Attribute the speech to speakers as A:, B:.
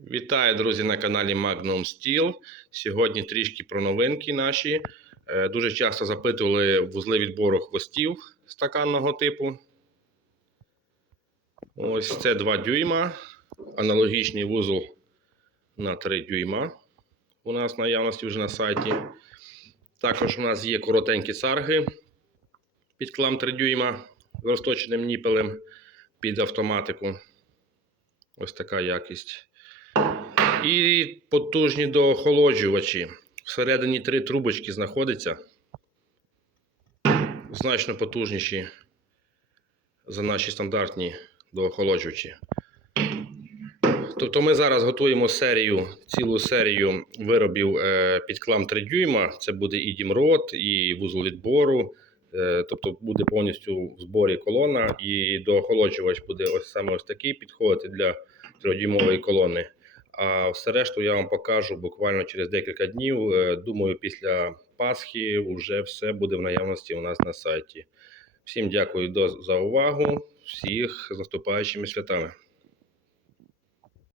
A: Вітаю, друзі, на каналі Magnum Steel. Сьогодні трішки про новинки наші. Е, Дуже часто запитували вузли відбору хвостів стаканного типу. Ось це 2 дюйма. Аналогічний вузол на 3 дюйма. У нас наявності вже на сайті. Також у нас є коротенькі царги під клам 3 дюйма з розточеним ніпелем під автоматику. Ось така якість. І потужні доохолоджувачі. Всередині три трубочки знаходяться. Значно потужніші за наші стандартні доохолоджувачі. Тобто ми зараз готуємо серію, цілу серію виробів е, під клам 3 дюйма. Це буде і дімрот, і вузол відбору. Е, тобто буде повністю в зборі колона, і доохолоджувач буде ось саме ось такий підходити для 3-дюймової колони. А все решту я вам покажу буквально через декілька днів. Е, Думаю, після Пасхи вже все буде в наявності у нас на сайті. Всім дякую за увагу. Всіх з наступаючими святами.